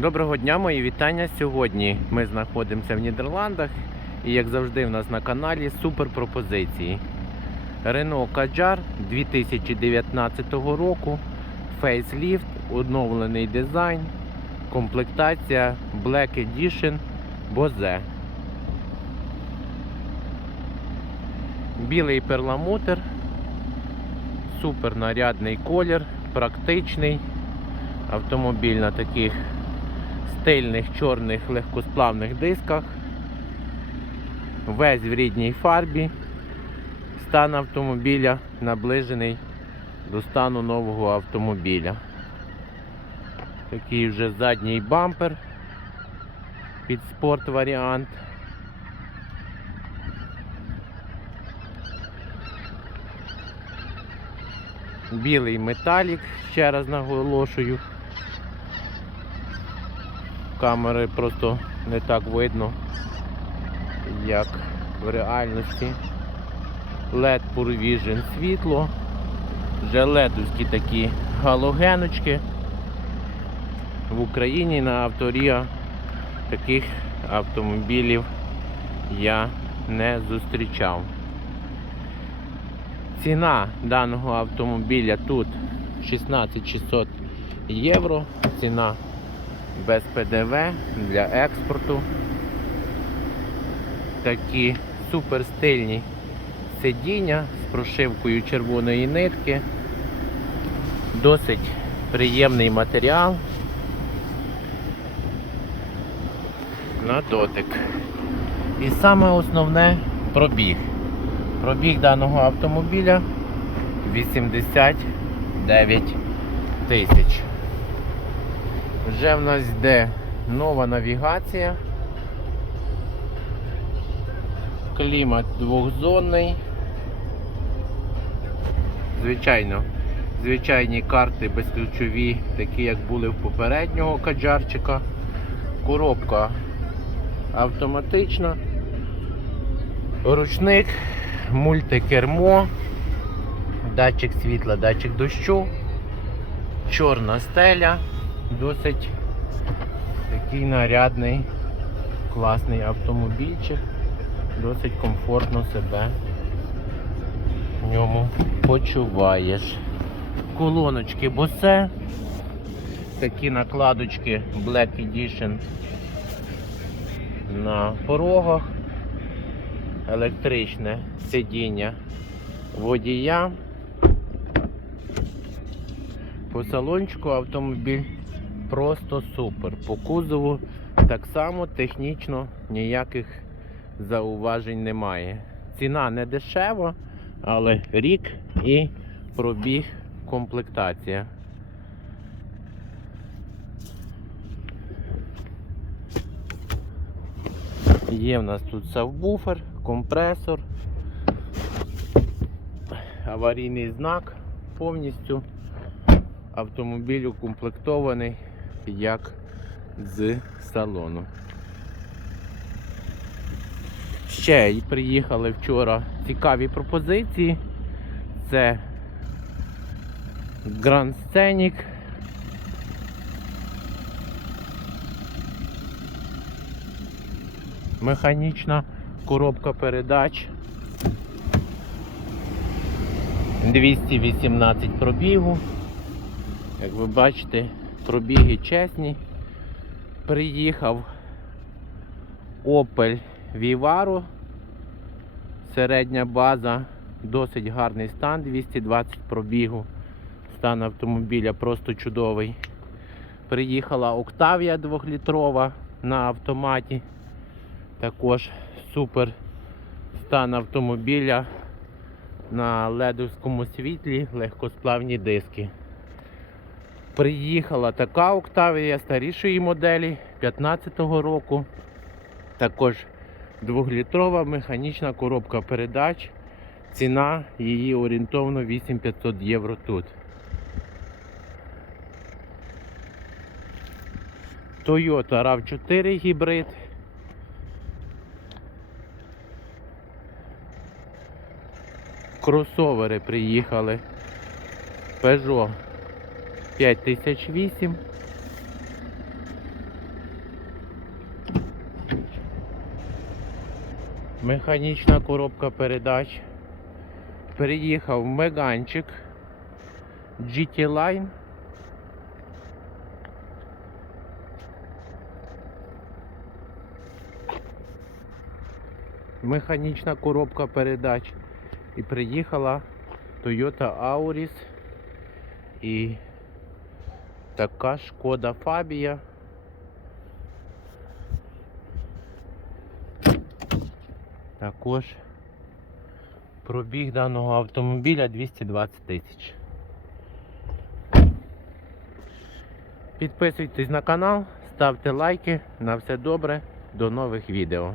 Доброго дня, мої вітання. Сьогодні ми знаходимося в Нідерландах і, як завжди, в нас на каналі супер пропозиції. Renault Kadjar 2019 року, фейсліфт, оновлений дизайн, комплектація Black Edition Bose. Білий перламутр, супер нарядний колір, практичний. Автомобіль на таких стильних чорних легкосплавних дисках. Весь в рідній фарбі. Стан автомобіля наближений до стану нового автомобіля. Такий вже задній бампер під спорт варіант. Білий металік, ще раз наголошую. Камери просто не так видно, як в реальності. LED Pure Vision світло, вже такі галогеночки. В Україні на авторія таких автомобілів я не зустрічав. Ціна даного автомобіля тут 16600 євро. Ціна без ПДВ для експорту. Такі супер стильні сидіння з прошивкою червоної нитки. Досить приємний матеріал. На дотик. І саме основне пробіг. Пробіг даного автомобіля 89 тисяч. Вже в нас йде нова навігація. Клімат двохзонний. Звичайно, звичайні карти безключові, такі як були в попереднього каджарчика. Коробка автоматична. Ручник, мультикермо, датчик світла, датчик дощу, чорна стеля, досить такий нарядний, класний автомобільчик, досить комфортно себе в ньому почуваєш. Колоночки Bose, такі накладочки Black Edition на порогах електричне сидіння водія. По салончику автомобіль просто супер. По кузову так само технічно ніяких зауважень немає. Ціна не дешева, але рік і пробіг комплектація. Є в нас тут сабвуфер, компресор, аварійний знак повністю. Автомобіль укомплектований як з салону. Ще й приїхали вчора цікаві пропозиції. Це Grand Scenic механічна коробка передач. 218 пробігу. Як ви бачите, пробіги чесні. Приїхав Opel Vivaro. Середня база, досить гарний стан, 220 пробігу. Стан автомобіля просто чудовий. Приїхала Octavia 2-літрова на автоматі. Також супер стан автомобіля на ледовському світлі, легкосплавні диски. Приїхала така Октавія старішої моделі 15-го року. Також 2-літрова механічна коробка передач. Ціна її орієнтовно 8500 євро тут. Toyota RAV4 гібрид. Кросовери приїхали. Peugeot 5008. Механічна коробка передач. Переїхав меганчик GT Line. Механічна коробка передач. І приїхала Toyota Auris і така шкода Фабія. Також пробіг даного автомобіля 220 тисяч. Підписуйтесь на канал, ставте лайки. На все добре. До нових відео.